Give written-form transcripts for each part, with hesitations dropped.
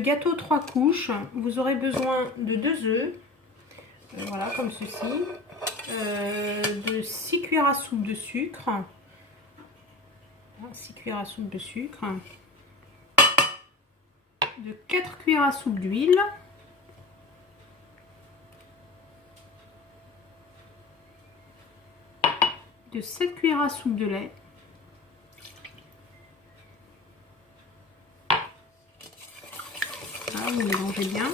gâteau 3 couches, vous aurez besoin de 2 œufs, voilà, comme ceci, de 6 cuillères à soupe de sucre, 6 cuillères à soupe de sucre, de 4 cuillères à soupe d'huile, de 7 cuillères à soupe de lait, voilà, vous mélangez bien.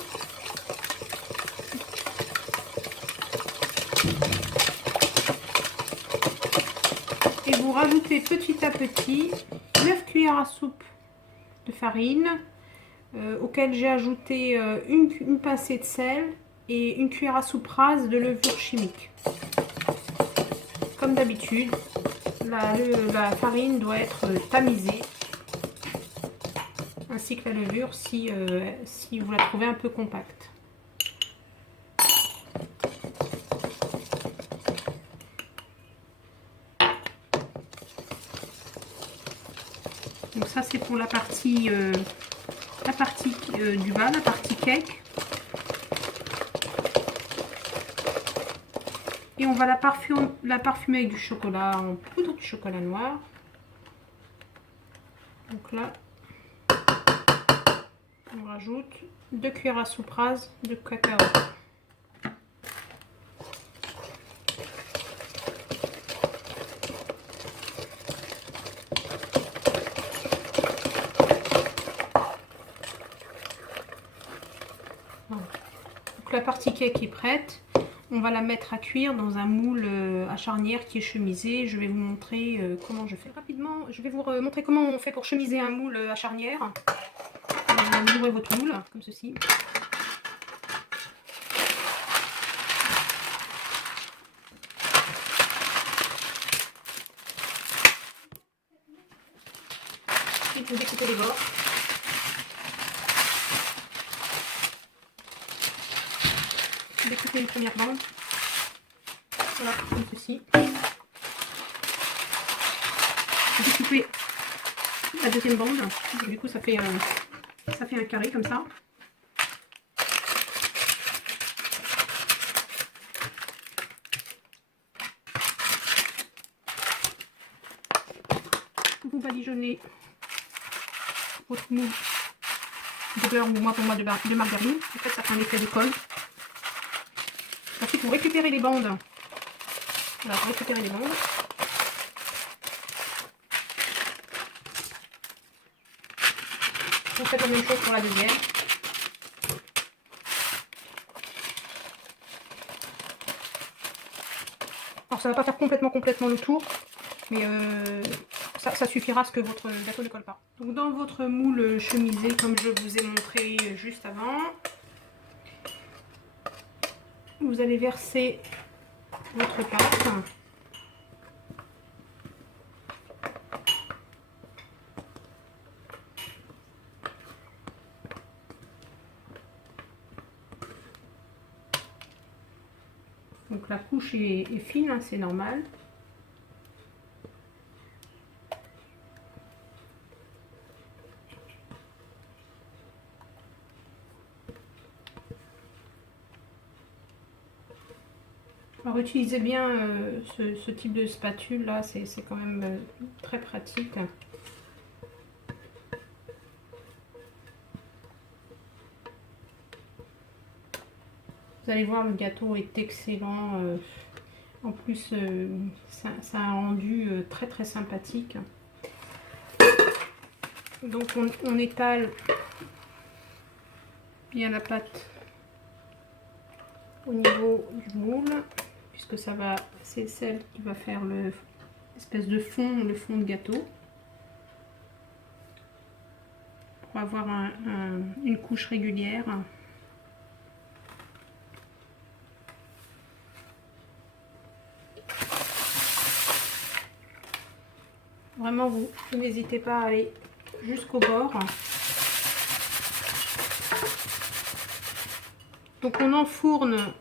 Et vous rajoutez petit à petit 9 cuillères à soupe de farine, auquel j'ai ajouté une pincée de sel et une cuillère à soupe rase de levure chimique. Comme d'habitude, la farine doit être tamisée, ainsi que la levure si vous la trouvez un peu compacte. Donc ça c'est pour la partie du bas, la partie cake. Et on va la parfumer avec du chocolat en poudre, du chocolat noir. Donc là, on rajoute 2 cuillères à soupe rase de cacao. Voilà. Donc la partie cake est prête. On va la mettre à cuire dans un moule à charnière qui est chemisé. Je vais vous montrer comment je fais. Rapidement, je vais vous montrer comment on fait pour chemiser un moule à charnière. Vous ouvrez votre moule, comme ceci. Et vous découpez les bords. Découpez une première bande, voilà, comme ceci. Découpez la deuxième bande, du coup ça fait un carré comme ça. Vous badigeonnez votre moule de beurre ou moi pour moi de margarine. En fait ça fait un effet de colle. Ensuite, vous récupérez les bandes. Voilà, vous récupérez les bandes. Vous faites la même chose pour la deuxième. Alors, ça ne va pas faire complètement le tour, mais ça suffira à ce que votre gâteau ne colle pas. Donc, dans votre moule chemisé, comme je vous ai montré juste avant, vous allez verser votre pâte. Donc la couche est fine, hein, c'est normal. Alors utilisez bien ce type de spatule là, c'est quand même très pratique. Vous allez voir, le gâteau est excellent. En plus, ça a un rendu très sympathique. Donc on étale bien la pâte au niveau du moule, puisque c'est celle qui va faire l'espèce de fond, le fond de gâteau, pour avoir une couche régulière. Vraiment, vous n'hésitez pas à aller jusqu'au bord. Donc on enfourne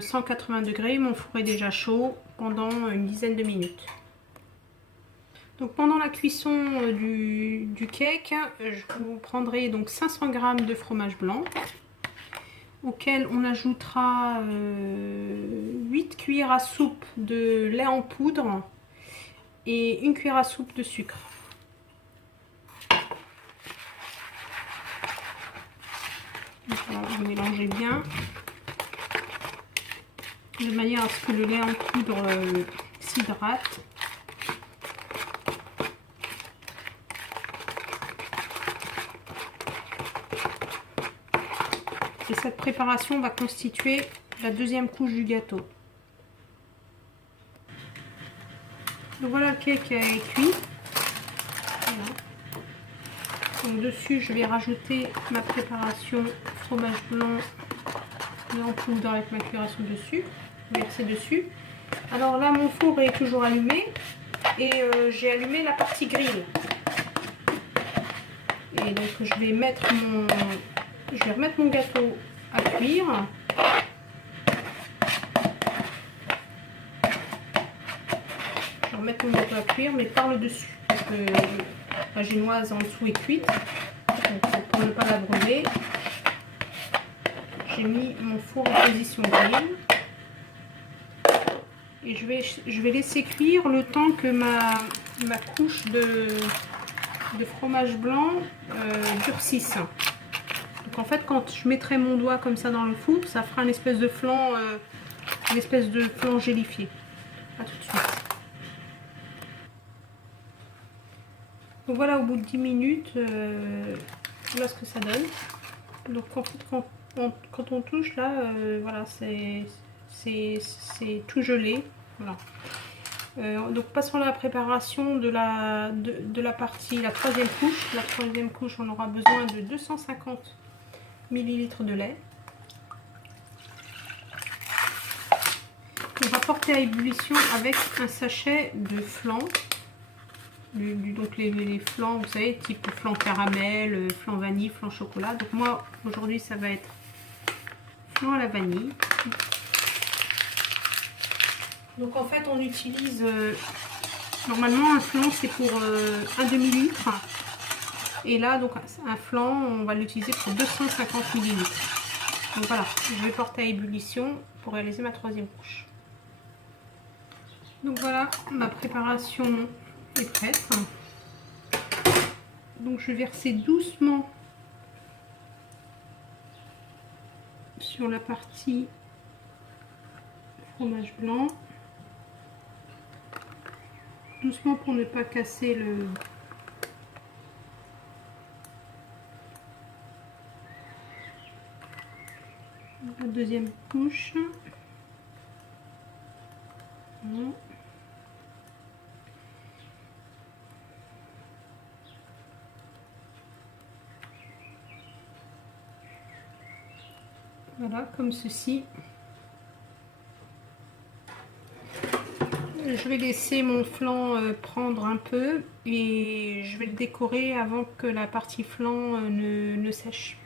180 degrés, mon four est déjà chaud pendant une dizaine de minutes. Donc pendant la cuisson du cake, je vous prendrai donc 500 g de fromage blanc, auquel on ajoutera 8 cuillères à soupe de lait en poudre et 1 cuillère à soupe de sucre. Donc là, vous mélangez bien de manière à ce que le lait en poudre s'hydrate. Et cette préparation va constituer la deuxième couche du gâteau. Donc voilà, le cake est cuit. Voilà. Donc dessus, je vais rajouter ma préparation fromage blanc et en poudre avec ma cuillère à soupe de sucre. Verser dessus. Alors là, mon four est toujours allumé et j'ai allumé la partie grille. Et donc je vais remettre mon gâteau à cuire. Je vais remettre mon gâteau à cuire, mais par le dessus, parce que la génoise en dessous est cuite. Donc pour ne pas la brûler, j'ai mis mon four en position grille. Et je vais laisser cuire le temps que ma couche de fromage blanc durcisse. Donc en fait, quand je mettrai mon doigt comme ça dans le four, ça fera une espèce de flan gélifié. A tout de suite. Donc voilà, au bout de 10 minutes, voilà ce que ça donne. Donc en fait, quand on touche là, voilà, c'est tout gelé. Voilà. Donc passons à la préparation de la troisième couche. La troisième couche, on aura besoin de 250 ml de lait. On va porter à ébullition avec un sachet de flan. Donc les flans, vous savez, type flan caramel, flan vanille, flan chocolat. Donc moi, aujourd'hui, ça va être flan à la vanille. Donc en fait, on utilise normalement un flan, c'est pour un demi-litre. Et là, donc un flan, on va l'utiliser pour 250 ml. Donc voilà, je vais porter à ébullition pour réaliser ma troisième couche. Donc voilà, ma préparation est prête. Donc je vais verser doucement sur la partie fromage blanc. Doucement pour ne pas casser la deuxième couche. Voilà, comme ceci. Je vais laisser mon flan prendre un peu et je vais le décorer avant que la partie flan ne sèche.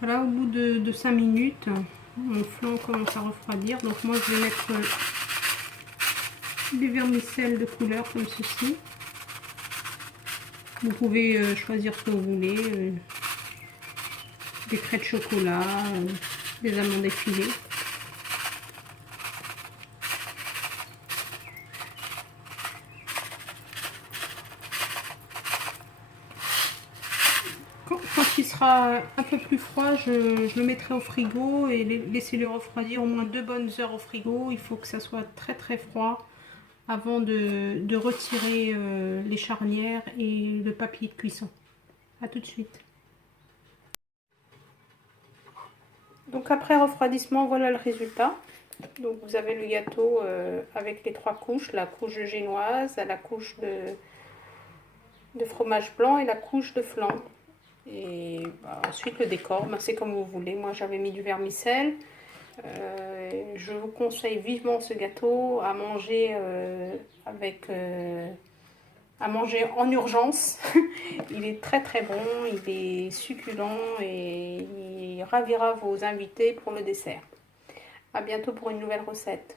Voilà, au bout de 5 minutes, mon flan commence à refroidir. Donc moi, je vais mettre des vermicelles de couleur comme ceci. Vous pouvez choisir ce que vous voulez. Des craies de chocolat, des amandes effilées. Quand il sera un peu plus froid, je le mettrai au frigo et laisser-le refroidir au moins 2 bonnes heures au frigo. Il faut que ça soit très très froid avant de retirer les charnières et le papier de cuisson. A tout de suite. Donc après refroidissement, voilà le résultat. Donc vous avez le gâteau avec les 3 couches, la couche de génoise, la couche de fromage blanc et la couche de flan. Et ensuite le décor, c'est comme vous voulez. Moi j'avais mis du vermicelle. Je vous conseille vivement ce gâteau à manger à manger en urgence. Il est très très bon, il est succulent et il ravira vos invités pour le dessert. À bientôt pour une nouvelle recette.